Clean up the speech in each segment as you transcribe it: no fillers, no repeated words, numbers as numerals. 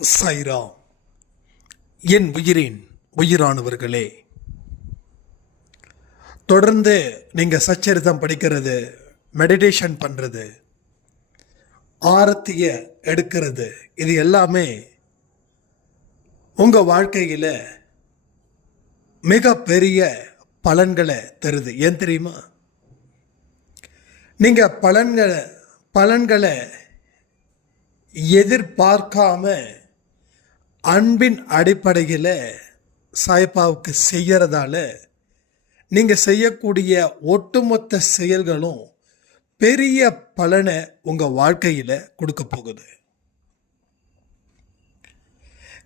சாய்ராம். என் உயிரின் உயிரானவர்களே, தொடர்ந்து நீங்கள் சச்சரித்தம் படிக்கிறது, மெடிடேஷன் பண்ணுறது, ஆரத்தியை எடுக்கிறது, இது எல்லாமே உங்கள் வாழ்க்கையில் மிகப்பெரிய பலன்களை தருது. ஏன் தெரியுமா? நீங்கள் பலன்களை எதிர்பார்க்காம அன்பின் அடிப்படையில் சாய்பாவுக்கு செய்யறதால நீங்கள் செய்யக்கூடிய ஒட்டுமொத்த செயல்களும் பெரிய பலனை உங்கள் வாழ்க்கையில் கொடுக்க போகுது.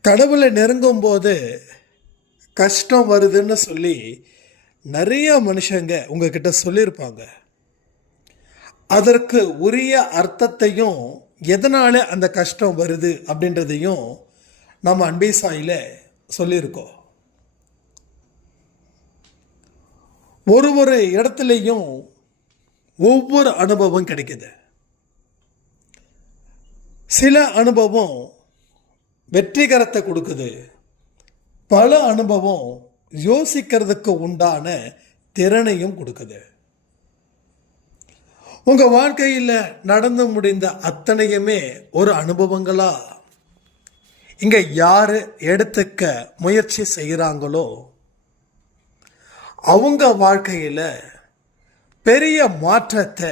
கடவுளை நெருங்கும் போது கஷ்டம் வருதுன்னு சொல்லி நிறைய மனுஷங்க உங்ககிட்ட சொல்லியிருப்பாங்க. அதற்கு உரிய அர்த்தத்தையும் எதனால அந்த கஷ்டம் வருது அப்படின்றதையும் நம்ம அன்பே சாயில சொல்லியிருக்கோம். ஒரு இடத்துலையும் ஒவ்வொரு அனுபவம் கிடைக்குது. சில அனுபவம் வெற்றிகரத்தை கொடுக்குது, பல அனுபவம் யோசிக்கிறதுக்கு உண்டான திறனையும் கொடுக்குது. உங்க வாழ்க்கையில் நடந்து முடிந்த அத்தனையுமே ஒரு அனுபவங்களா இங்க யாரு எடுத்துக்க முயற்சி செய்கிறாங்களோ அவங்க வாழ்க்கையில் பெரிய மாற்றத்தை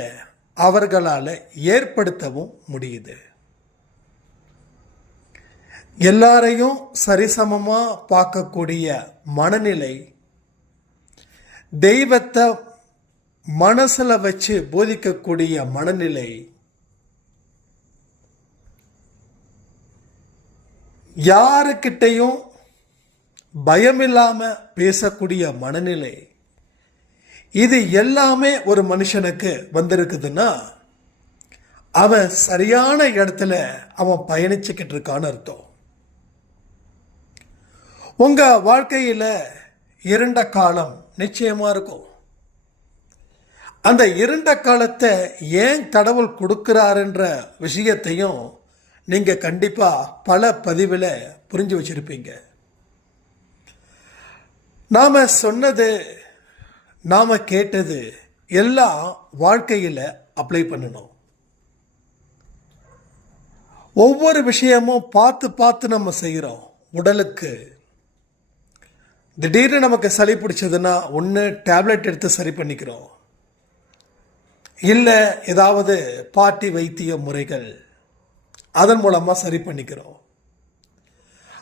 அவர்களால் ஏற்படுத்தவும் முடியுது. எல்லாரையும் சரிசமமா பார்க்கக்கூடிய மனநிலை, தெய்வத்தை மனசுல வச்சு போதிக்கக்கூடிய மனநிலை, யாருக்கிட்டையும் பயமில்லாம பேசக்கூடிய மனநிலை, இது எல்லாமே ஒரு மனுஷனுக்கு வந்திருக்குதுன்னா அவன் சரியான இடத்துல அவன் பயணிச்சுக்கிட்டு இருக்கான்னு அர்த்தம். உங்க வாழ்க்கையில இருண்ட காலம் நிச்சயமா இருக்கும். அந்த இருண்ட காலத்தை ஏன் கடவுள் கொடுக்கிறாருன்ற விஷயத்தையும் நீங்க கண்டிப்பா பல பதிவில் புரிஞ்சு வச்சிருப்பீங்க. நாம சொன்னது, நாம கேட்டது எல்லாம் வாழ்க்கையில் அப்ளை பண்ணணும். ஒவ்வொரு விஷயமும் பார்த்து பார்த்து நம்ம செய்கிறோம். உடலுக்கு திடீர்னு நமக்கு சளி பிடிச்சதுன்னா ஒன்று டேப்லெட் எடுத்து சரி பண்ணிக்கிறோம், இல்லை ஏதாவது பாட்டி வைத்திய முறைகள் அதன் மூலமாக சரி பண்ணிக்கிறோம்.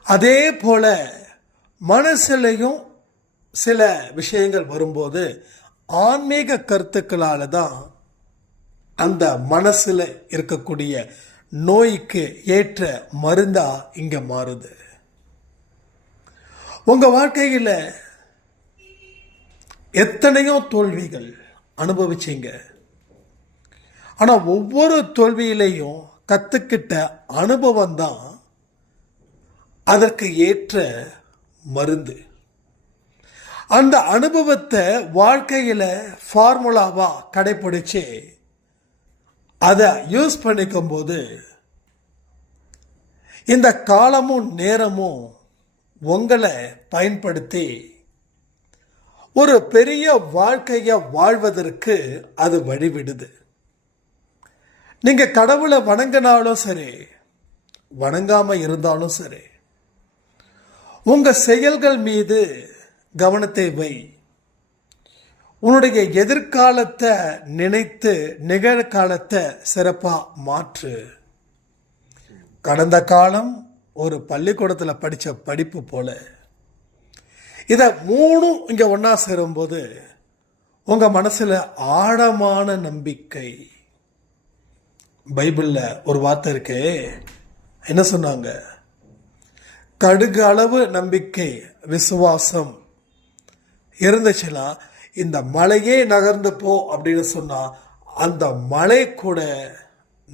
அதே போல மனசுலையும் சில விஷயங்கள் வரும்போது ஆன்மீக கருத்துக்களால் தான் அந்த மனசில் இருக்கக்கூடிய நோய்க்கு ஏற்ற மருந்தா இங்கே மாறுது. உங்கள் வாழ்க்கையில் எத்தனையோ தோல்விகள் அனுபவிச்சீங்க. ஆனால் ஒவ்வொரு தோல்வியிலையும் கற்றுக்கிட்ட அனுபவம் தான் அதற்கு ஏற்ற மருந்து. அந்த அனுபவத்தை வாழ்க்கையில் ஃபார்முலாவாக கடைப்பிடிச்சு அதை யூஸ் பண்ணிக்கும் போது இந்த காலமும் நேரமும் உங்களை பயன்படுத்தி ஒரு பெரிய வாழ்க்கையை வாழ்வதற்கு அது வழிவிடுது. நீங்க கடவுளை வணங்கினாலும் சரி, வணங்காம இருந்தாலும் சரி, உங்க செயல்கள் மீது கவனத்தை வை. உன்னுடைய எதிர்காலத்தை நினைத்து நிகழ்காலத்தை சிறப்பா மாற்று. கடந்த காலம் ஒரு பள்ளிக்கூடத்தில் படித்த படிப்பு போல. இதை மூணும் இங்கே ஒன்றா சேரும்போது உங்கள் மனசில் ஆழமான நம்பிக்கை. பைபிளில் ஒரு வார்த்தை இருக்கு, என்ன சொன்னாங்க? கடுகு அளவு நம்பிக்கை விசுவாசம் இருந்துச்சுன்னா இந்த மலையே நகர்ந்து போ அப்படின்னு சொன்னா அந்த மலை கூட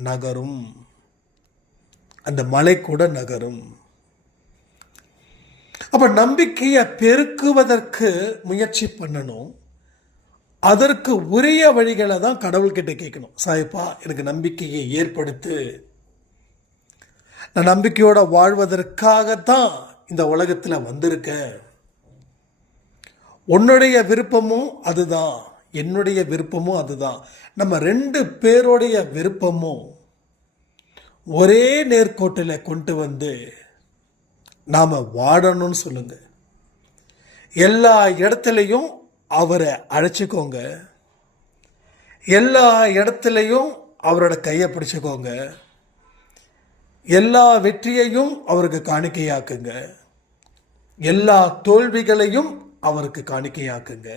நகரும். அந்த மலை கூட நகரும். அப்ப நம்பிக்கையை பெருக்குவதற்கு முயற்சி பண்ணணும். அதற்கு உரிய வழிகளை தான் கடவுள்கிட்ட கேட்கணும். சாயப்பா எனக்கு நம்பிக்கையை ஏற்படுத்து. நான் நம்பிக்கையோட வாழ்வதற்காகத்தான் இந்த உலகத்தில் வந்திருக்கேன். உன்னுடைய விருப்பமும் அதுதான், என்னுடைய விருப்பமும் அதுதான். நம்ம 2 பேருடைய விருப்பமும் ஒரே நேர்கோட்டில் கொண்டு வந்து நாம் வாழணும்னு சொல்லுங்க. எல்லா இடத்துலையும் அவரை அழைச்சிக்கோங்க. எல்லா இடத்துலையும் அவரோட கையை பிடிச்சிக்கோங்க. எல்லா வெற்றியையும் அவருக்கு காணிக்கையாக்குங்க. எல்லா தோல்விகளையும் அவருக்கு காணிக்கையாக்குங்க.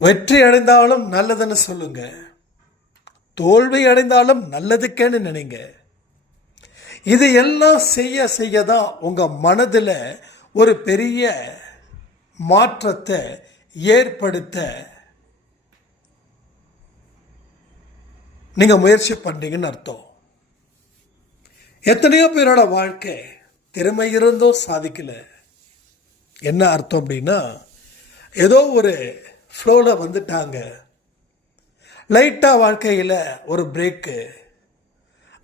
வெற்றி அடைந்தாலும் நல்லதுன்னு சொல்லுங்க, தோல்வி அடைந்தாலும் நல்லதுக்கேன்னு நினைங்க. இது எல்லாம் செய்ய செய்யதான் உங்க மனதில் ஒரு பெரிய மாற்றத்தை ஏற்படுத்த நீங்க முயற்சி பண்றீங்கன்னு அர்த்தம். எத்தனையோ பேரோட வாழ்க்கை திறமை இருந்தும் சாதிக்கல. என்ன அர்த்தம் அப்படின்னா, ஏதோ ஒரு ஃப்ளோவில் வந்துட்டாங்க, லைட்டாக வாழ்க்கையில் ஒரு பிரேக்கு,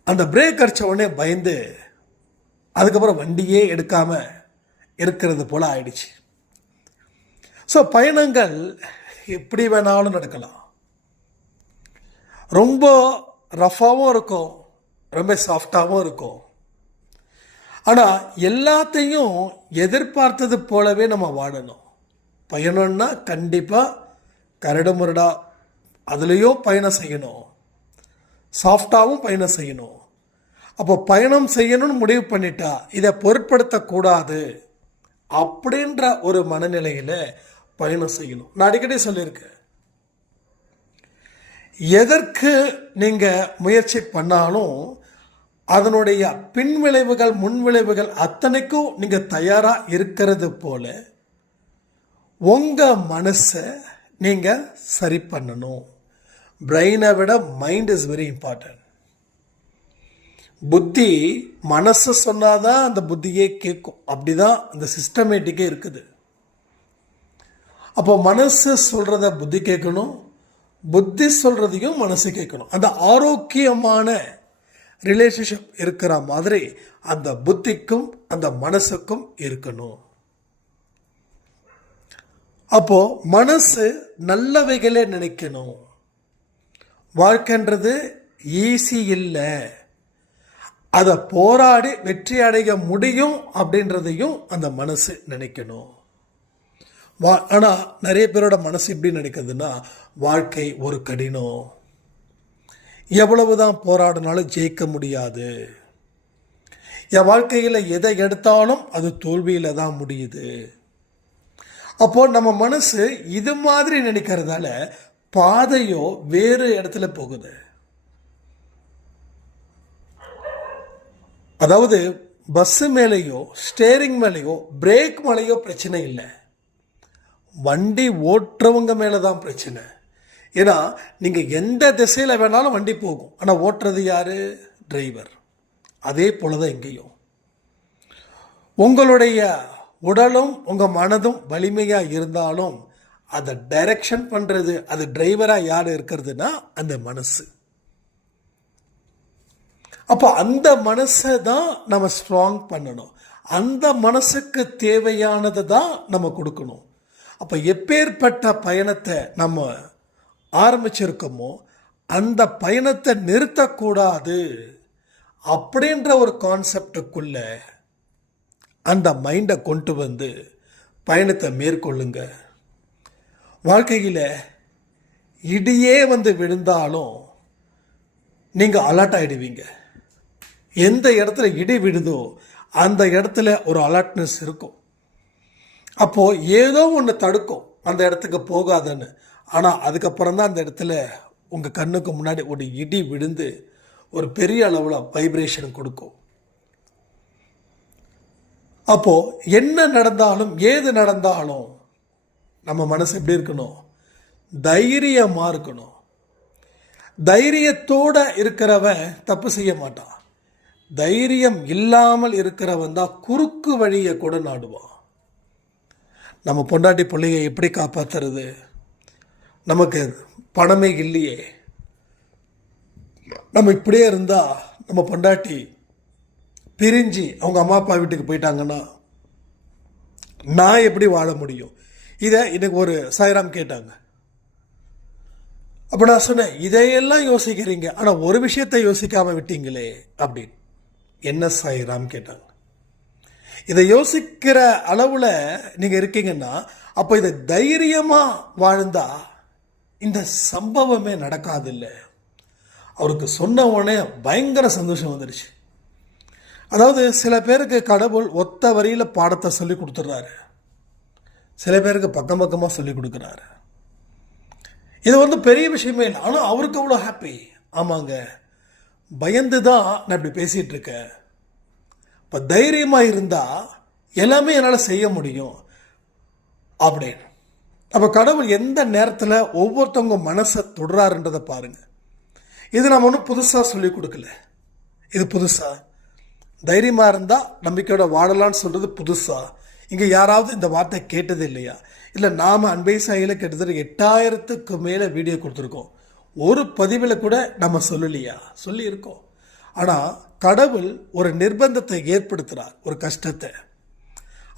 அந்த பிரேக் அடித்த உடனே பயந்து அதுக்கப்புறம் வண்டியே எடுக்காமல் இருக்கிறது போல் ஆயிடுச்சு. ஸோ பயணங்கள் எப்படி வேணாலும் நடக்கலாம். ரொம்ப ரஃபாகவும் இருக்கும், ரொம்ப சாஃப்டாகவும் இருக்கும். ஆனால் எல்லாத்தையும் எதிர்பார்த்தது போலவே நம்ம வாழணும். பயணம்னா கண்டிப்பாக கரடு முரடா அதுலேயும் பயணம் செய்யணும், சாஃப்டாகவும் பயணம் செய்யணும். அப்போ பயணம் செய்யணும்னு முடிவு பண்ணிட்டா இதை பொருட்படுத்தக்கூடாது அப்படின்ற ஒரு மனநிலையில் பயணம் செய்யணும். நான் அடிக்கடி சொல்லியிருக்கேன், எதற்கு நீங்கள் முயற்சி பண்ணாலும் அதனுடைய பின்விளைவுகள் முன்விளைவுகள் அத்தனைக்கும் நீங்கள் தயாராக இருக்கிறது போல உங்கள் மனசை நீங்கள் சரி பண்ணணும். பிரெயினை விட மைண்ட் இஸ் வெரி இம்பார்ட்டன்ட். புத்தி மனசு சொன்னாதான் அந்த புத்தியே கேட்கும். அப்படிதான் அந்த சிஸ்டமேட்டிக்கே இருக்குது. அப்போ மனசு சொல்றத புத்தி கேட்கணும், புத்தி சொல்றதையும் மனசு கேட்கணும். அந்த ஆரோக்கியமான ரிலேஷன்ஷிப் இருக்கிற மாதிரி அந்த புத்திக்கும் அந்த மனசுக்கும் இருக்கணும். அப்போ மனசு நல்லவைகளே நினைக்கணும். வாழ்க்கைன்றது ஈஸி இல்லை, அதை போராடி வெற்றி அடைய முடியும் அப்படின்றதையும் அந்த மனசு நினைக்கணும். ஆனால் நிறைய பேரோட மனசு எப்படி நினைக்கிறதுனா, வாழ்க்கை ஒரு கடினம், எவ்வளவுதான் போராடினாலும் ஜெயிக்க முடியாது, என் வாழ்க்கையில் எதை எடுத்தாலும் அது தோல்வியில் தான் முடியுது. அப்போ நம்ம மனசு இது மாதிரி நினைக்கிறதால பாதையோ வேறு இடத்துல போகுது. அதாவது பஸ் மேலேயோ ஸ்டேரிங் மேலேயோ பிரேக் மேலேயோ பிரச்சனை இல்லை, வண்டி ஓட்டுறவங்க மேலே தான் பிரச்சனை. ஏன்னா நீங்கள் எந்த திசையில் வேணாலும் வண்டி போகும், ஆனால் ஓட்டுறது யாரு? டிரைவர். அதே போல தான் இங்கேயும் உங்களுடைய உடலும் உங்கள் மனதும் வலிமையாக இருந்தாலும் அதை டைரக்ஷன் பண்ணுறது, அது டிரைவராக யார் இருக்கிறதுனா அந்த மனசு. அப்போ அந்த மனசை தான் நம்ம ஸ்ட்ராங் பண்ணணும், அந்த மனசுக்கு தேவையானதை தான் நம்ம கொடுக்கணும். அப்போ எப்பேற்பட்ட பயணத்தை நம்ம ஆரம்பிச்சிருக்கோமோ அந்த பயணத்தை நிறுத்தக்கூடாது அப்படின்ற ஒரு கான்செப்டுக்குள்ள அந்த மைண்டை கொண்டு வந்து பயணத்தை மேற்கொள்ளுங்க. வாழ்க்கையில் இடியே வந்து விழுந்தாலும் நீங்கள் அலர்ட் ஆகிடுவீங்க. எந்த இடத்துல இடி விடுதோ அந்த இடத்துல ஒரு அலர்ட்னஸ் இருக்கும். அப்போது ஏதோ ஒன்று தடுக்கும் அந்த இடத்துக்கு போகாதன்னு. ஆனால் அதுக்கப்புறம் தான் அந்த இடத்துல உங்கள் கண்ணுக்கு முன்னாடி ஒரு இடி விழுந்து ஒரு பெரிய அளவில் வைப்ரேஷன் கொடுக்கும். அப்போது என்ன நடந்தாலும் ஏது நடந்தாலும் நம்ம மனசு எப்படி இருக்கணும்? தைரியமாக இருக்கணும். தைரியத்தோடு இருக்கிறவன் தப்பு செய்ய மாட்டான். தைரியம் இல்லாமல் இருக்கிறவன் தான் குறுக்கு வழியை கூட நாடுவான். நம்ம பொண்டாட்டி பிள்ளையை எப்படி காப்பாற்றுறது? நமக்கு பணமே இல்லையே, நம்ம இப்படியே இருந்தால் நம்ம பொண்டாட்டி பிரிஞ்சு அவங்க அம்மா அப்பா வீட்டுக்கு போயிட்டாங்கன்னா நான் எப்படி வாழ முடியும்? இதை எனக்கு ஒரு சாய்ராம் கேட்டாங்க. அப்போ நான் சொன்னேன், இதையெல்லாம் யோசிக்கிறீங்க, ஆனால் ஒரு விஷயத்தை யோசிக்காமல் விட்டீங்களே அப்படின்னு. என்ன சாய்ராம் கேட்டாங்க. இதை யோசிக்கிற அளவில் நீங்கள் இருக்கீங்கன்னா அப்போ இதை தைரியமாக வாழ்ந்தா இந்த சம்பவமே நடக்காது இல்லை. அவருக்கு சொன்ன உடனே பயங்கர சந்தோஷம் வந்துடுச்சு. அதாவது சில பேருக்கு கடவுள் ஒத்த வரியில் பாடத்தை சொல்லி கொடுத்துட்றாரு, சில பேருக்கு பக்கம் பக்கமாக சொல்லி கொடுக்குறாரு. இது பெரிய விஷயமே இல்லை, ஆனால் அவருக்கு அவ்வளோ ஹாப்பி. ஆமாங்க, பயந்து தான் நான் இப்படி பேசிகிட்டு இருக்கேன். இப்போ தைரியமாக இருந்தால் எல்லாமே என்னால் செய்ய முடியும் அப்படின்னு. அப்போ கடவுள் எந்த நேரத்தில் ஒவ்வொருத்தவங்க மனசை தொடுறாருன்றதை பாருங்கள். இது நம்ம ஒன்றும் புதுசாக சொல்லி கொடுக்கல, இது புதுசாக. தைரியமாக இருந்தால் நம்பிக்கையோட வாழலான்னு சொல்கிறது புதுசாக. இங்கே யாராவது இந்த வார்த்தை கேட்டது இல்லையா? இல்லை, நாம் அன்பை சாயில கிட்டத்தட்ட 8000க்கு மேலே வீடியோ கொடுத்துருக்கோம். ஒரு பதிவில் கூட நம்ம சொல்லலையா? சொல்லியிருக்கோம். ஆனால் கடவுள் ஒரு நிர்பந்தத்தை ஏற்படுத்துகிறார், ஒரு கஷ்டத்தை.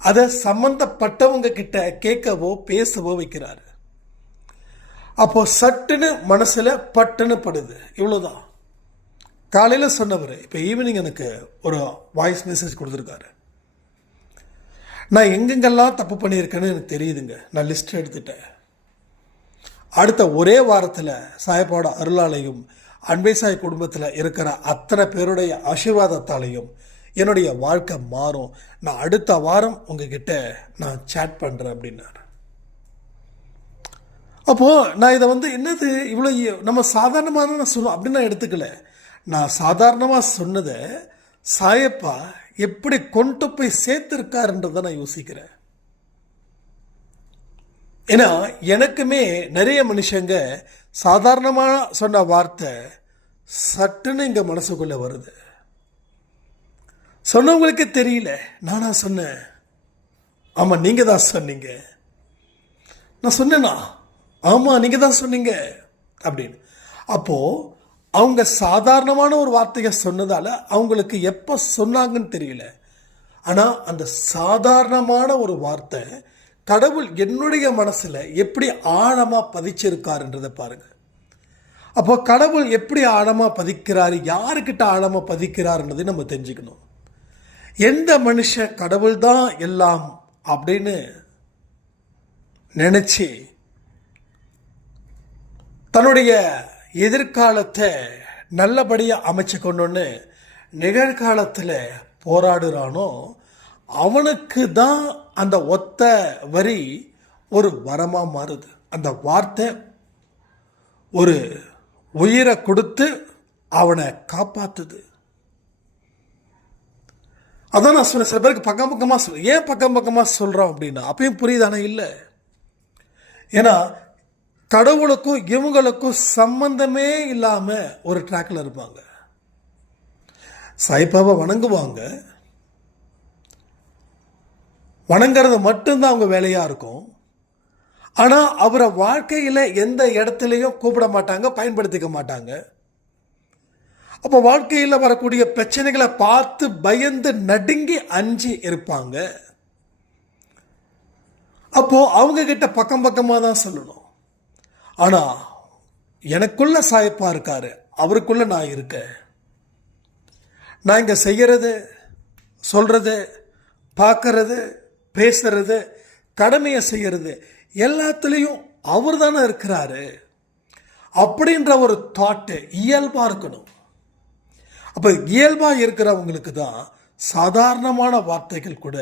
அதை சம்பந்தப்பட்டவங்க கிட்ட கேட்கவோ பேசவோ வைக்கிறாரு. அப்போ சட்டுன்னு மனசில் பட்டுன்னு படுது. இவ்வளோதான். காலையில் சொன்னவர் இப்போ ஈவினிங் எனக்கு ஒரு வாய்ஸ் மெசேஜ் கொடுத்துருக்காரு. நான் எங்கெங்கெல்லாம் தப்பு பண்ணியிருக்கேன்னு எனக்கு தெரியுதுங்க, நான் லிஸ்ட் எடுத்துட்டேன். அடுத்த ஒரே வாரத்தில் சாயப்பாவோட அருளாலையும் அன்பை சாய் குடும்பத்தில் இருக்கிற அத்தனை பேருடைய ஆசீர்வாதத்தாலையும் என்னுடைய வாழ்க்கை மாறும். நான் அடுத்த வாரம் உங்ககிட்ட நான் சேட் பண்ணுறேன் அப்படின்னாரு. அப்போது நான் இதை என்னது இவ்வளோ நம்ம சாதாரணமாக நான் சொன்னோம் அப்படின்னு நான் எடுத்துக்கல. நான் சாதாரணமாக சொன்னதை சாயப்பா எப்படி கொண்டு போய் சேர்த்துருக்காருன்றதை நான் யோசிக்கிறேன். ஏன்னா எனக்குமே நிறைய மனுஷங்க சாதாரணமாக சொன்ன வார்த்தை சட்டுன்னு இங்கே மனசுக்குள்ளே வருது. சொன்னவங்களுக்கே தெரியல, நானா சொன்னேன்? ஆமாம், நீங்கள் தான் சொன்னீங்க. நான் சொன்னேனா? ஆமாம், நீங்கள் தான் சொன்னீங்க அப்படின்னு. அப்போது அவங்க சாதாரணமான ஒரு வார்த்தையை சொன்னதால் அவங்களுக்கு எப்போ சொன்னாங்கன்னு தெரியல. ஆனால் அந்த சாதாரணமான ஒரு வார்த்தை கடவுள் என்னுடைய மனசில் எப்படி ஆழமாக பதிச்சிருக்காருன்றதை பாருங்கள். அப்போ கடவுள் எப்படி ஆழமாக பதிக்கிறாரு, யாருக்கிட்ட ஆழமாக பதிக்கிறாருன்றதை நம்ம தெரிஞ்சுக்கணும். எந்த மனுஷன் கடவுள் தான் எல்லாம் அப்படின்னு நினச்சி தன்னுடைய எதிர்காலத்தை நல்லபடியாக அமைச்சு கொண்டோன்னு நிகழ்காலத்தில் போராடுறானோ அவனுக்கு தான் அந்த ஒத்த வரி ஒரு வரமாக மாறுது. அந்த வார்த்தை ஒரு உயிரை கொடுத்து அவனை காப்பாற்றுது. அதான் நான் சொன்னேன், சில பேருக்கு பக்கம் பக்கமாக சொல்ல. ஏன் பக்கம் பக்கமாக சொல்கிறோம் அப்படின்னா அப்பயும் புரியுதானே? இல்லை. ஏன்னா கடவுளுக்கும் இவங்களுக்கும் சம்பந்தமே இல்லாமல் ஒரு ட்ராக்கில் இருப்பாங்க. சாய்பாபா வணங்குவாங்க, வணங்குறது மட்டும்தான் அவங்க வேலையாக இருக்கும். ஆனால் அவரை வாழ்க்கையில் எந்த இடத்துலையும் கூப்பிட மாட்டாங்க, பயன்படுத்திக்க மாட்டாங்க. அப்போ வாழ்க்கையில் வரக்கூடிய பிரச்சனைகளை பார்த்து பயந்து நடுங்கி அஞ்சி இருப்பாங்க. அப்போது அவங்க கிட்ட பக்கம் பக்கமாக தான் சொல்லணும். ஆனால் எனக்குள்ள சாயப்பா இருக்காரு, அவருக்குள்ள நான் இருக்கேன். நான் இங்கே செய்கிறது, சொல்கிறது, பார்க்கறது, பேசுறது, கடமையை செய்கிறது எல்லாத்துலேயும் அவர் தானே இருக்கிறாரு அப்படின்ற ஒரு தாட்டு இயல்பாக இருக்கணும். அப்போ இயல்பாக இருக்கிறவங்களுக்கு தான் சாதாரணமான வார்த்தைகள் கூட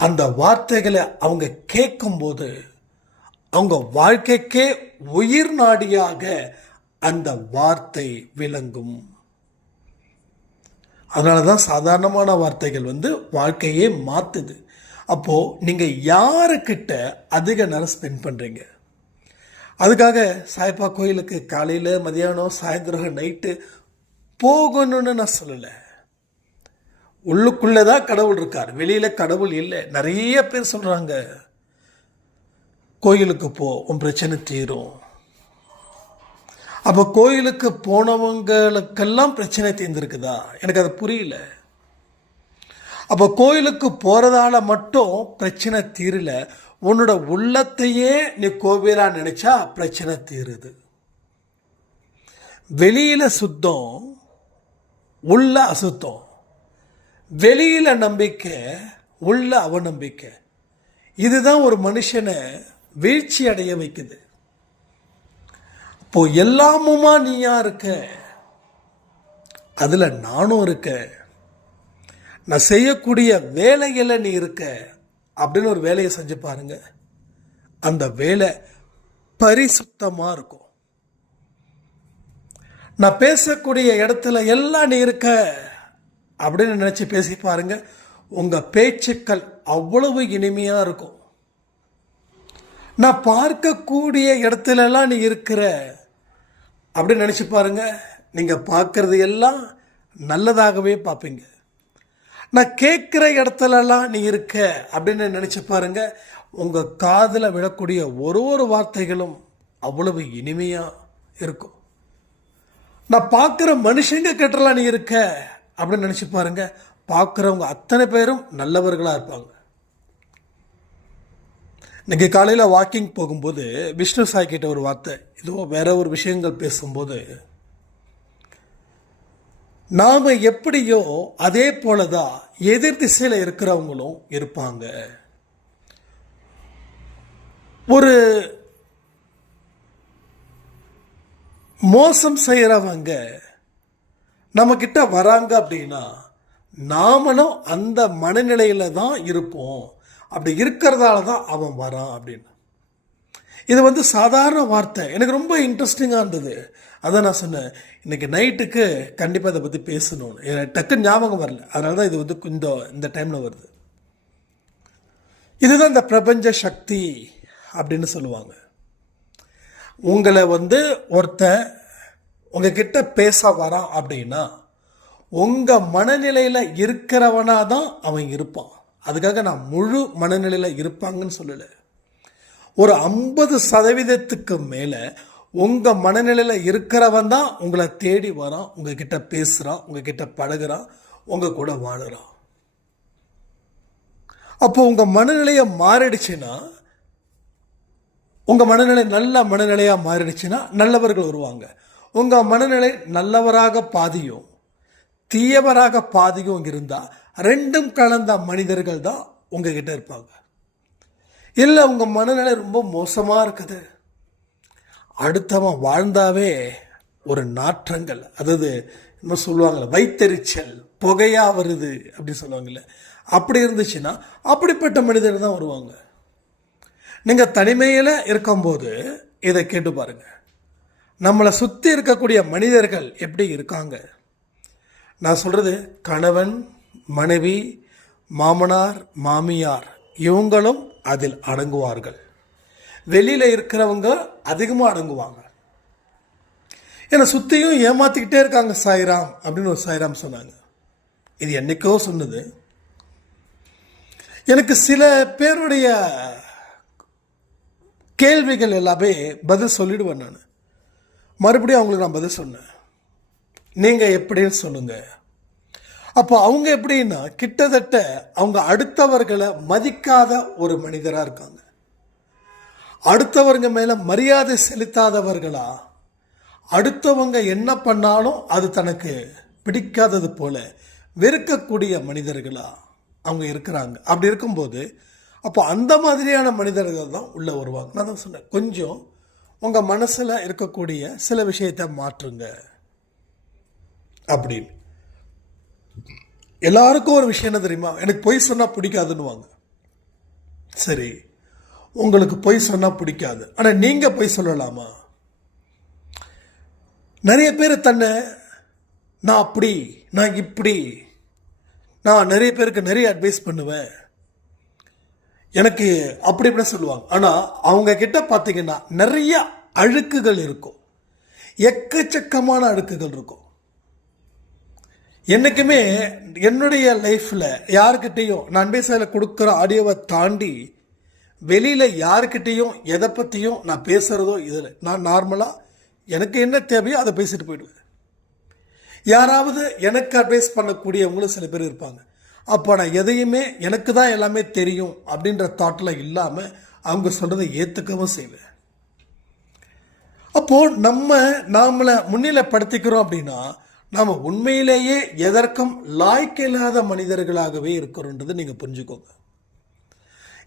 அந்த வார்த்தைகளை அவங்க கேட்கும்போது அவங்க வாழ்க்கைக்கே உயிர் நாடியாக அந்த வார்த்தை விளங்கும். அதனால தான் சாதாரணமான வார்த்தைகள் வாழ்க்கையே மாற்றுது. அப்போது நீங்கள் யாருக்கிட்ட அதிக நேரம் ஸ்பெண்ட் பண்ணுறீங்க? அதுக்காக சாய்பா கோயிலுக்கு காலையில், மதியானம், சாயந்தரம், நைட்டு போகணும்னு நான் சொல்லலை. உள்ளுக்குள்ளே தான் கடவுள் இருக்கார், வெளியில் கடவுள் இல்லை. நிறைய பேர் சொல்கிறாங்க கோயிலுக்கு போ, உன் பிரச்சனை தீரும். அப்போ கோயிலுக்கு போனவங்களுக்கெல்லாம் பிரச்சனை தீர்ந்துருக்குதா? எனக்கு அது புரியல. அப்போ கோயிலுக்கு போகிறதால மட்டும் பிரச்சனை தீரல, உன்னோட உள்ளத்தையே நீ கோவிலா நினைச்சா பிரச்சனை தீருது. வெளியில சுத்தம், உள்ள அசுத்தம். வெளியில நம்பிக்கை, உள்ள அவநம்பிக்கை. இதுதான் ஒரு மனுஷனை வீழ்ச்சி அடைய வைக்குது. இப்போ எல்லாமுமா நீயா இருக்க, அதுல நானும் இருக்க, நான் செய்யக்கூடிய வேலையில நீ இருக்க அப்படின்னு ஒரு வேலையை செஞ்சு பாருங்க. அந்த வேலை பரிசுத்தமா இருக்கும். நான் பேசக்கூடிய இடத்துல எல்லாம் நீ இருக்க அப்படின்னு நினைச்சு பேசி பாருங்க. உங்க பேச்சுக்கள் அவ்வளவு இனிமையா இருக்கும். நான் பார்க்கக்கூடிய இடத்துல எல்லாம் நீ இருக்கிற அப்படின்னு நினைச்சு பாருங்க. நீங்க பார்க்கறது எல்லாம் நல்லதாகவே பார்ப்பீங்க. நான் கேட்குற இடத்துலலாம் நீ இருக்க அப்படின்னு நினச்சி பாருங்க. உங்கள் காதில் விழக்கூடிய ஒரு வார்த்தைகளும் அவ்வளவு இனிமையாக இருக்கும். நான் பார்க்குற மனுஷங்க கிட்டலாம் நீ இருக்க அப்படின்னு நினச்சி பாருங்க. பார்க்குறவங்க அத்தனை பேரும் நல்லவர்களாக இருப்பாங்க. இன்னைக்கு காலையில் வாக்கிங் போகும்போது விஷ்ணு சாய் கிட்ட ஒரு வார்த்தை, இதோ வேற ஒரு விஷயங்கள் பேசும்போது, நாம எப்படியோ அதே போலதான் எதிர் திசையில இருக்கிறவங்களும் இருப்பாங்க. ஒரு மோசம் செய்யறவங்க நம்ம கிட்ட வராங்க அப்படின்னா நாமளும் அந்த மனநிலையில தான் இருப்போம். அப்படி இருக்கிறதால தான் அவன் வரான் அப்படின்னு. இது சாதாரண வார்த்தை, எனக்கு ரொம்ப இன்ட்ரெஸ்டிங்காக இருந்தது. அதான் நான் சொன்னேன், இன்னைக்கு நைட்டுக்கு கண்டிப்பாக இதை பற்றி பேசணும். எனக்கு டக்குன்னு ஞாபகம் வரல, அதனால தான் இது இந்த டைமில் வருது. இதுதான் இந்த பிரபஞ்ச சக்தி அப்படின்னு சொல்லுவாங்க. உங்களை ஒருத்தன் உங்ககிட்ட பேச வரான் அப்படின்னா உங்கள் மனநிலையில் இருக்கிறவனா தான் அவன் இருப்பான். அதுக்காக நான் முழு மனநிலையில் இருப்பாங்கன்னு சொல்லலை. ஒரு 50% மேலே உங்கள் மனநிலையில் இருக்கிறவன் தான் உங்களை தேடி வரான், உங்ககிட்ட பேசுகிறான், உங்ககிட்ட பழகுறான், உங்கள் கூட வாழுறான். அப்போ உங்கள் மனநிலையை மாறிடுச்சுன்னா, உங்கள் மனநிலை நல்ல மனநிலையாக மாறிடுச்சுன்னா நல்லவர்கள் வருவாங்க. உங்கள் மனநிலை நல்லவராக பாதியும் தீயவராக பாதியும் இருந்தால் ரெண்டும் கலந்த மனிதர்கள் தான் உங்ககிட்ட இருப்பாங்க. இல்லை உங்கள் மனநிலை ரொம்ப மோசமாக இருக்குது, அடுத்தவன் வாழ்ந்தாவே ஒரு நாற்றங்கள், அதாவது என்ன சொல்லுவாங்கள்ல, வைத்தெரிச்சல், புகையாக வருது அப்படி சொல்லுவாங்கள்ல, அப்படி இருந்துச்சுன்னா அப்படிப்பட்ட மனிதர்கள் தான் வருவாங்க. நீங்கள் தனிமையில் இருக்கும்போது இதை கேட்டு பாருங்க, நம்மளை சுற்றி இருக்கக்கூடிய மனிதர்கள் எப்படி இருக்காங்க. நான் சொல்கிறது, கணவன் மனைவி மாமனார் மாமியார் இவங்களும் அதில் அடங்குவார்கள். வெளியில் இருக்கிறவங்க அதிகமாக அடங்குவாங்க. என்னை சுற்றியும் ஏமாற்றிக்கிட்டே இருக்காங்க சாய்ராம் அப்படின்னு ஒரு சாய்ராம் சொன்னாங்க. இது என்னைக்கோ சொன்னது. எனக்கு சில பேருடைய கேள்விகள் எல்லாமே பதில் சொல்லிடுவேன். நான் மறுபடியும் அவங்களுக்கு நான் பதில் சொன்னேன், நீங்கள் எப்படின்னு சொல்லுங்கள். அப்போ அவங்க எப்படின்னா கிட்டத்தட்ட அவங்க அடுத்தவர்களை மதிக்காத ஒரு மனிதராக இருக்காங்க. அடுத்தவங்க மேலே மரியாதை செலுத்தாதவர்களா, அடுத்தவங்க என்ன பண்ணாலும் அது தனக்கு பிடிக்காதது போல வெறுக்கக்கூடிய மனிதர்களா அவங்க இருக்கிறாங்க. அப்படி இருக்கும்போது அப்போ அந்த மாதிரியான மனிதர்கள் தான் உள்ளே வருவாங்க. நான் தான் சொன்னேன், கொஞ்சம் உங்கள் மனசில் இருக்கக்கூடிய சில விஷயத்தை மாற்றுங்க அப்படின்னு. எல்லாருக்கும் ஒரு விஷயம் என்ன தெரியுமா, எனக்கு பொய் சொன்னால் பிடிக்காதுன்னுவாங்க. சரி, உங்களுக்கு பொய் சொன்னால் பிடிக்காது, ஆனால் நீங்கள் பொய் சொல்லலாமா? நிறைய பேர் தன்னை நான் அப்படி நான் இப்படி, நான் நிறைய பேருக்கு நிறைய அட்வைஸ் பண்ணுவேன், எனக்கு அப்படி இப்படின்னு சொல்லுவாங்க. ஆனால் அவங்க கிட்ட பார்த்தீங்கன்னா நிறைய அழுக்குகள் இருக்கும், எக்கச்சக்கமான அழுக்குகள் இருக்கும். என்றைக்குமே என்னுடைய லைஃப்பில் யாருக்கிட்டேயும் நான் அட்வைஸில் கொடுக்குற ஆடியோவை தாண்டி வெளியில் யாருக்கிட்டேயும் எதை பற்றியும் நான் பேசுகிறதோ இதில் நான் நார்மலாக எனக்கு என்ன தேவையோ அதை பேசிட்டு போயிடுவேன். யாராவது எனக்கு அட்வைஸ் பண்ணக்கூடியவங்களும் சில பேர் இருப்பாங்க. அப்போ நான் எதையுமே எனக்கு தான் எல்லாமே தெரியும் அப்படின்ற தாட்டில் இல்லாமல் அவங்க சொல்கிறத ஏற்றுக்கவும் செய்வேன். அப்போது நாமளை முன்னிலைப்படுத்திக்கிறோம் அப்படின்னா நாம் உண்மையிலேயே எதற்கும் லாய்க்கில்லாத மனிதர்களாகவே இருக்கிறோன்றது நீங்கள் புரிஞ்சுக்கோங்க.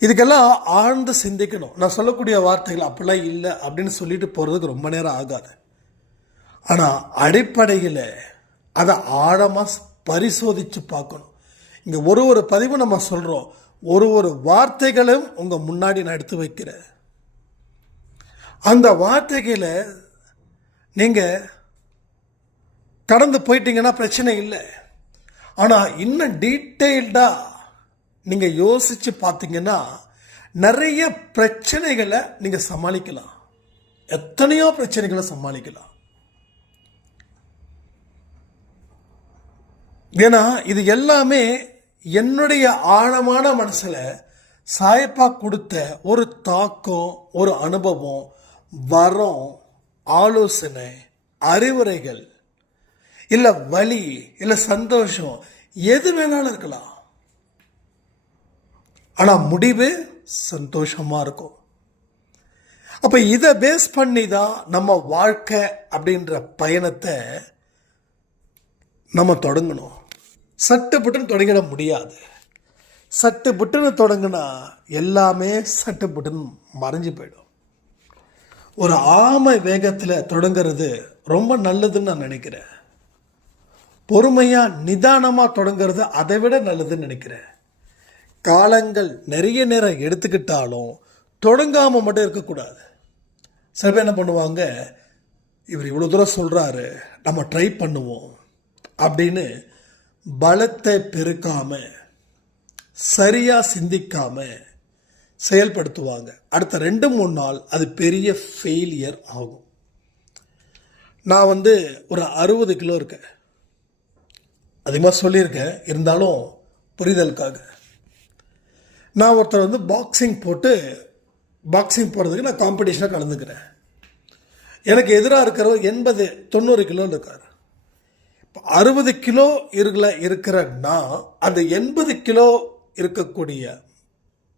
இதுக்கெல்லாம் ஆழ்ந்து சிந்திக்கணும். நான் சொல்லக்கூடிய வார்த்தைகள் அப்படிலாம் இல்லை அப்படின்னு சொல்லிட்டு போகிறதுக்கு ரொம்ப நேரம் ஆகாது. ஆனால் அடிப்படையில் அதை ஆழமாக பரிசோதித்து பார்க்கணும். இங்கே ஒரு பதிவு நம்ம சொல்கிறோம், ஒரு வார்த்தைகளும் உங்கள் முன்னாடி நான் எடுத்து வைக்கிறேன். அந்த வார்த்தைகளை நீங்கள் கடந்து போயிட்டீங்கன்னா பிரச்சனை இல்லை. ஆனால் இன்னும் டீட்டெயில்டாக நீங்கள் யோசித்து பார்த்தீங்கன்னா நிறைய பிரச்சனைகளை நீங்கள் சமாளிக்கலாம். எத்தனையோ பிரச்சனைகளை சமாளிக்கலாம். ஏன்னா இது எல்லாமே என்னுடைய ஆழமான மனசில் சாயப்பா கொடுத்த ஒரு தாக்கம், ஒரு அனுபவம், வரம், ஆலோசனை, அறிவுரைகள், இல்லை வலி, இல்லை சந்தோஷம், எது வேணாலும் இருக்கலாம். ஆனால் முடிவு சந்தோஷமாக இருக்கும். அப்போ இதை பேஸ் பண்ணி தான் நம்ம வாழ்க்கை அப்படின்ற பயணத்தை நம்ம தொடங்கணும். சட்டுப்புட்டுன்னு தொடங்கிட முடியாது. சட்டுப்புட்டுன்னு தொடங்கினா எல்லாமே சட்டுப்புட்டுன்னு மறைஞ்சு போயிடும். ஒரு ஆமை வேகத்தில் தொடங்கிறது ரொம்ப நல்லதுன்னு நான் நினைக்கிறேன். பொறுமையாக நிதானமாக தொடங்கிறது அதை விட நல்லதுன்னு நினைக்கிறேன். காலங்கள் நிறைய நேரம் எடுத்துக்கிட்டாலும் தொடங்காமல் மட்டும் இருக்கக்கூடாது. சில பேர் என்ன பண்ணுவாங்க, இவர் இவ்வளோ தூரம் சொல்கிறாரு நம்ம ட்ரை பண்ணுவோம் அப்படின்னு பலத்தை பெருக்காம சரியாக சிந்திக்காம செயல்படுத்துவாங்க. அடுத்த 2-3 நாள் அது பெரிய ஃபெயிலியர் ஆகும். நான் ஒரு 60 கிலோ இருக்கேன். அதிகமாக சொல்லியிருக்கேன், இருந்தாலும் புரிதலுக்காக. நான் ஒருத்தர் பாக்ஸிங் போகிறதுக்கு நான் காம்படிஷனாக கலந்துக்கிறேன். எனக்கு எதிராக இருக்கிறவர் 80-90 கிலோ இருக்கார். 60 கிலோ இருக்கிற நான் அந்த 80 கிலோ இருக்கக்கூடிய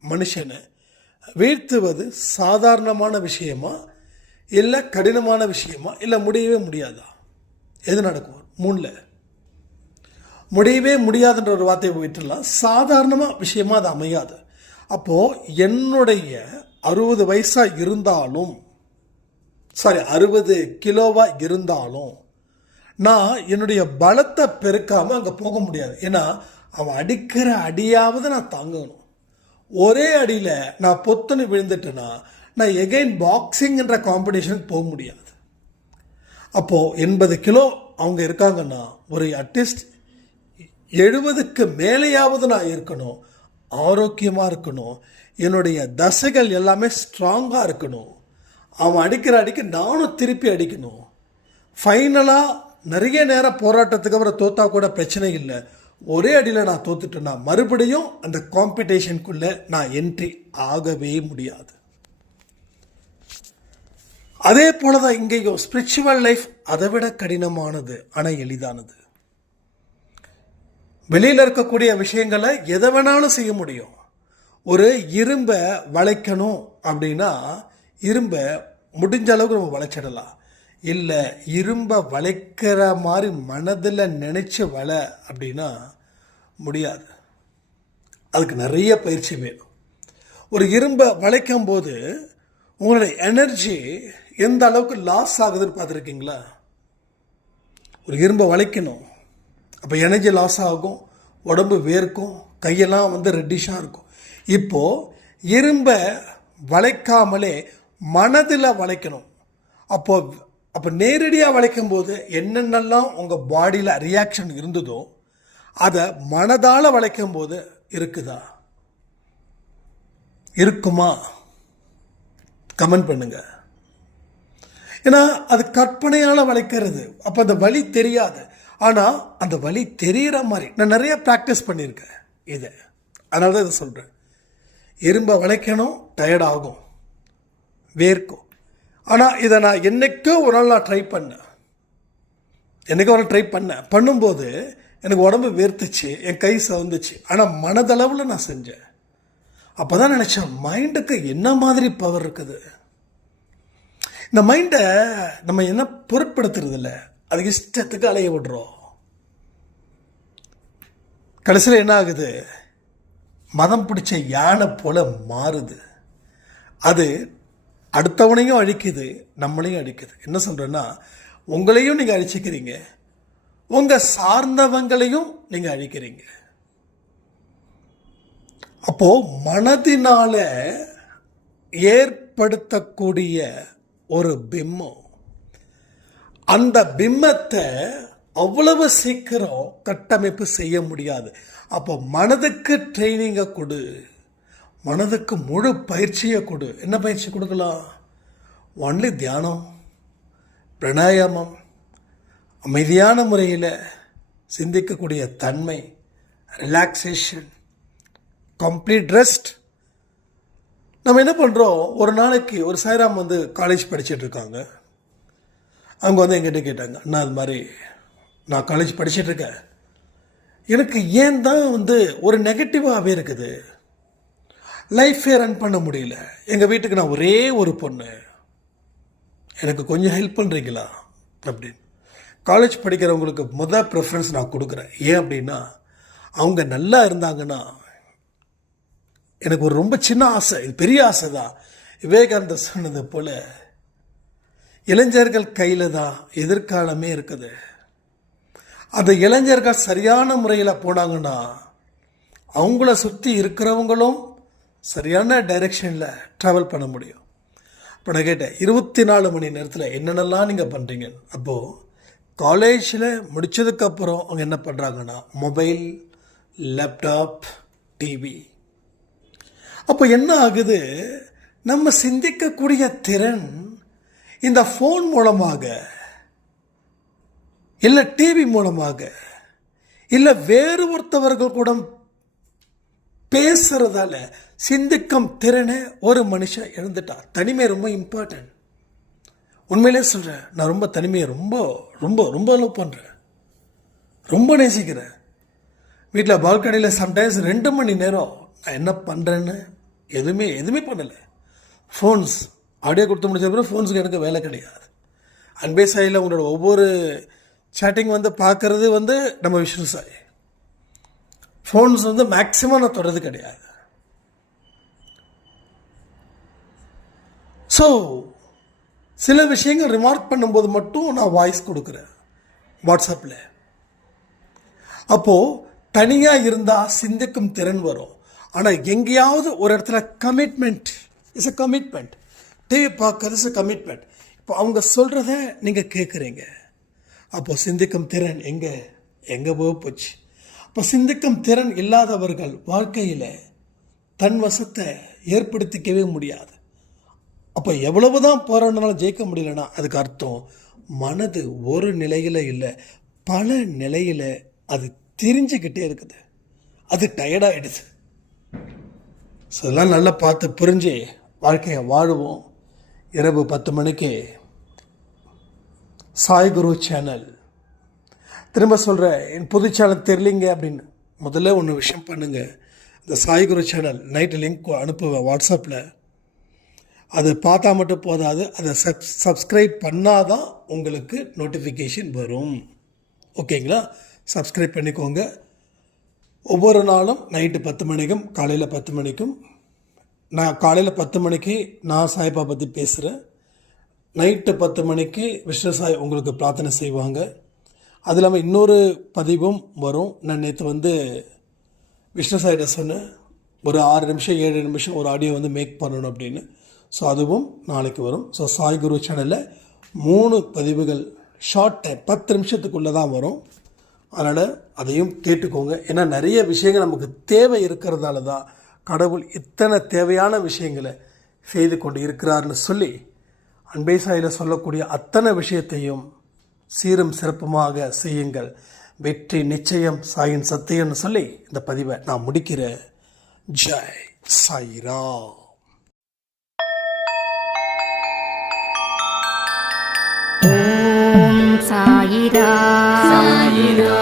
மனுஷனை வீழ்த்துவது சாதாரணமான விஷயமா, இல்லை கடினமான விஷயமா, இல்லை முடியவே முடியாதா? எது நடக்கும்? 3ல் முடியவே முடியாதுன்ற ஒரு வார்த்தையை போயிட்டுலாம் சாதாரணமாக விஷயமா அது அமையாது. அப்போது என்னுடைய 60 வயசாக இருந்தாலும் 60 கிலோவாக இருந்தாலும் நான் என்னுடைய பலத்தை பெருக்காமல் அங்கே போக முடியாது. ஏன்னா அவன் அடிக்கிற அடியாவது நான் தாங்கணும். ஒரே அடியில் நான் பொத்துன்னு விழுந்துட்டேன்னா நான் எகைன் பாக்ஸிங்ன்ற காம்படிஷனுக்கு போக முடியாது. அப்போது 80 கிலோ அவங்க இருக்காங்கன்னா ஒரு அட்லீஸ்ட் 70க்கு மேலேயாவது நான் இருக்கணும். ஆரோக்கியமாக இருக்கணும். என்னுடைய தசைகள் எல்லாமே ஸ்ட்ராங்காக இருக்கணும். அவன் அடிக்கிற அடிக்கு நானும் திருப்பி அடிக்கணும். ஃபைனலாக நிறைய நேரம் போராட்டத்துக்கு அப்புறம் தோத்தா கூட பிரச்சனை இல்லை. ஒரே அடியில் நான் தோத்துட்டேன்னா மறுபடியும் அந்த காம்படிஷனுக்குள்ளே நான் என்ட்ரி ஆகவே முடியாது. அதே போல தான் இங்கேயும் ஸ்பிரிச்சுவல் லைஃப் அதை விட கடினமானது, ஆனால் எளிதானது. வெளியில் இருக்கக்கூடிய விஷயங்களை எதை வேணாலும் செய்ய முடியும். ஒரு இரும்பை வளைக்கணும் அப்படின்னா இரும்பை முடிஞ்ச அளவுக்கு நம்ம வளைச்சிடலாம். இல்லை இரும்பை வளைக்கிற மாதிரி மனதில் நினச்சி வளை அப்படின்னா முடியாது. அதுக்கு நிறைய பயிற்சி வேணும். ஒரு இரும்பை வளைக்கும் போது உங்களுடைய எனர்ஜி எந்த அளவுக்கு லாஸ் ஆகுதுன்னு பார்த்துருக்கீங்களா? ஒரு இரும்பை வளைக்கணும், அப்போ எனர்ஜி லாஸ் ஆகும், உடம்பு வேர்க்கும், கையெல்லாம் ரெட்டிஷாக இருக்கும். இப்போது இரும்பை வளைக்காமலே மனதில் வளைக்கணும். அப்போ நேரடியாக வளைக்கும் போது என்னென்னலாம் உங்கள் பாடியில் ரியாக்ஷன் இருந்ததோ அதை மனதால் வளைக்கும் போது இருக்குதா, இருக்குமா? கமெண்ட் பண்ணுங்க. ஏன்னா அது கற்பனையால் வளைக்கிறது. அப்போ அந்த வலி தெரியாது. ஆனால் அந்த வலி தெரிகிற மாதிரி நான் நிறைய ப்ராக்டிஸ் பண்ணியிருக்கேன் இதை. அதனால தான் இதை சொல்கிறேன். இரும்பை வளைக்கணும், டயர்டாகும், வேர்க்கும். ஆனால் இதை நான் என்றைக்கோ ஒரு நாள் நான் ட்ரை பண்ணேன். என்றைக்கோ ஒரு நாள் ட்ரை பண்ணும்போது எனக்கு உடம்பு வேர்த்துச்சு, என் கை சவுந்துச்சு. ஆனால் மனதளவில் நான் செஞ்சேன். அப்போ தான் நினச்சேன், மைண்டுக்கு என்ன மாதிரி பவர் இருக்குது. இந்த மைண்டை நம்ம என்ன பொருட்படுத்துறது இல்லை, அதுக்கு இஷ்டத்துக்கு அலைய விடுறோம். கடைசியில் என்ன ஆகுது, மதம் பிடிச்ச யானை போல மாறுது. அது அடுத்தவனையும் அழிக்குது, நம்மளையும் அழிக்குது. என்ன சொல்கிறேன்னா, உங்களையும் நீங்கள் அழிச்சிக்கிறீங்க, உங்கள் சார்ந்தவங்களையும் நீங்கள் அழிக்கிறீங்க. அப்போது மனதினால ஏற்படுத்தக்கூடிய ஒரு பிம்பம், அந்த பிம்பத்தை அவ்வளவு சீக்கிரம் கட்டமைப்பு செய்ய முடியாது. அப்போ மனதுக்கு ட்ரைனிங்கை கொடு, மனதுக்கு முழு பயிற்சியை கொடு. என்ன பயிற்சி கொடுக்கலாம்? ஒன்லி தியானம், பிராணாயாமம், அமைதியான முறையில் சிந்திக்கக்கூடிய தன்மை, ரிலாக்ஸேஷன், கம்ப்ளீட் ரெஸ்ட். நம்ம என்ன பண்ணுறோம், ஒரு நாளைக்கு ஒரு சாய்ராம் வந்து காலேஜ் படிச்சுட்டு இருக்காங்க. அவங்க வந்து என்கிட்ட கேட்டாங்க, அண்ணா அது மாதிரி நான் காலேஜ் படிச்சுட்ருக்கேன், எனக்கு ஏன் தான் வந்து ஒரு நெகட்டிவாகவே இருக்குது, லைஃபே ரன் பண்ண முடியல, எங்கள் வீட்டுக்கு நான் ஒரே ஒரு பொண்ணு, எனக்கு கொஞ்சம் ஹெல்ப் பண்ணுறீங்களா அப்படின்னு. காலேஜ் படிக்கிறவங்களுக்கு முதல் ப்ரிஃபரன்ஸ் நான் கொடுக்குறேன். ஏன் அப்படின்னா, அவங்க நல்லா இருந்தாங்கன்னா, எனக்கு ஒரு ரொம்ப சின்ன ஆசை, இது பெரிய ஆசை தான், விவேகானந்தர் சொன்னது போல் இளைஞர்கள் கையில் தான் எதிர்காலமே இருக்குது. அந்த இளைஞர்கள் சரியான முறையில் போனாங்கன்னா அவங்கள சுற்றி இருக்கிறவங்களும் சரியான டைரெக்ஷனில் ட்ராவல் பண்ண முடியும். இப்போ நான் கேட்டேன், 24 மணி நேரத்தில் என்னென்னலாம் நீங்கள் பண்ணுறீங்க? அப்போது காலேஜில் முடித்ததுக்கப்புறம் அவங்க என்ன பண்ணுறாங்கன்னா, மொபைல், லேப்டாப், டிவி. அப்போ என்ன ஆகுது, நம்ம சிந்திக்கக்கூடிய திறன் இந்த ஃபோன் மூலமாக, இல்லை டிவி மூலமாக, இல்லை வேறு ஒருத்தவர்கள் கூட பேசுறதால சிந்திக்கும் திறனை ஒரு மனுஷன் இழந்துட்டான். தனிமை ரொம்ப இம்பார்ட்டன்ட். உண்மையிலே சொல்கிறேன், நான் ரொம்ப தனிமையை ரொம்ப ரொம்ப ரொம்ப லவ் பண்ணுறேன், ரொம்ப நேசிக்கிறேன். வீட்டில் பால்கனியில் சம்டைம்ஸ் 2 மணி நேரம் நான் என்ன பண்ணுறேன்னு எதுவுமே பண்ணலை. ஃபோன்ஸ் ஆடியோ கொடுத்து முடிச்ச பிறகு ஃபோன்ஸுக்கு எனக்கு வேலை கிடையாது. அன்பே சாயில் உங்களோட ஒவ்வொரு சேட்டிங் வந்து பார்க்குறது வந்து நம்ம விஷ்ணு சாய். ஃபோன்ஸ் வந்து மேக்ஸிமம் நான் தொடர்றது கிடையாது. ஸோ சில விஷயங்கள் ரிமார்க் பண்ணும்போது மட்டும் நான் வாய்ஸ் கொடுக்குறேன் வாட்ஸ்அப்பில். அப்போது தனியாக இருந்தால் சிந்திக்கும் திறன் வரும். ஆனால் எங்கேயாவது ஒரு இடத்துல commitment is a commitment. TV பார்க்கறது இஸ் அ கமிட்மெண்ட். இப்போ அவங்க சொல்கிறத நீங்கள் கேட்குறீங்க, அப்போது சிந்திக்கும் திறன் எங்கே போச்சு? அப்போ சிந்திக்கும் திறன் இல்லாதவர்கள் வாழ்க்கையில் தன் வசத்தை ஏற்படுத்திக்கவே முடியாது. அப்போ எவ்வளவு தான் போராடினாலும் ஜெயிக்க முடியலன்னா அதுக்கு அர்த்தம் மனது ஒரு நிலையில் இல்லை, பல நிலையில் அது தெரிஞ்சுக்கிட்டே இருக்குது, அது டயர்டாகிடுது. ஸோ இதெல்லாம் நல்லா பார்த்து புரிஞ்சு வாழ்க்கையை வாழுவோம். இரவு 10 மணிக்கு சாய் குரு சேனல். திரும்ப சொல்கிறேன், என் புது சேனல் தெரியலிங்க அப்படின்னு முதல்ல ஒன்று விஷயம் பண்ணுங்கள். இந்த சாய் குரு சேனல் நைட்டு லிங்க் அனுப்புவேன் வாட்ஸ்அப்பில். அது பார்த்தா மட்டும் போதாது, அதை சப்ஸ்கிரைப் பண்ணாதான் உங்களுக்கு நோட்டிஃபிகேஷன் வரும். ஓகேங்களா? சப்ஸ்கிரைப் பண்ணிக்கோங்க. ஒவ்வொரு நாளும் நைட்டு 10 மணிக்கும் காலையில் 10 மணிக்கும். நான் காலையில் 10 மணிக்கு நான் சாய்பா பற்றி பேசுகிறேன். நைட்டு 10 மணிக்கு விஷ்ணு சாய் உங்களுக்கு பிரார்த்தனை செய்வாங்க. அது இல்லாமல் இன்னொரு பதிவும் வரும். நான் நேற்று வந்து விஷ்ணு சாயிட்ட சொன்னேன், ஒரு 6 நிமிஷம் 7 நிமிஷம் ஒரு ஆடியோ வந்து மேக் பண்ணணும் அப்படின்னு. ஸோ அதுவும் நாளைக்கு வரும். ஸோ சாய் குரு சேனலில் 3 பதிவுகள் ஷார்ட் டைம் 10 நிமிஷத்துக்குள்ளே தான் வரும். அதனால் அதையும் கேட்டுக்கோங்க. ஏன்னா நிறைய விஷயங்கள் நமக்கு தேவை இருக்கிறதால தான் கடவுள் இத்தனை தேவையான விஷயங்களை செய்து கொண்டு இருக்கிறார்னு சொல்லி அன்பே சாயில் சொல்லக்கூடிய அத்தனை விஷயத்தையும் சீரும் சிறப்புமாக செய்யுங்கள். வெற்றி நிச்சயம், சாயின் சத்தியம்னு சொல்லி இந்த பதிவை நான் முடிக்கிறேன். ஜெய் சாய்ராம். ஓம் சாயிரா. சாயிரா.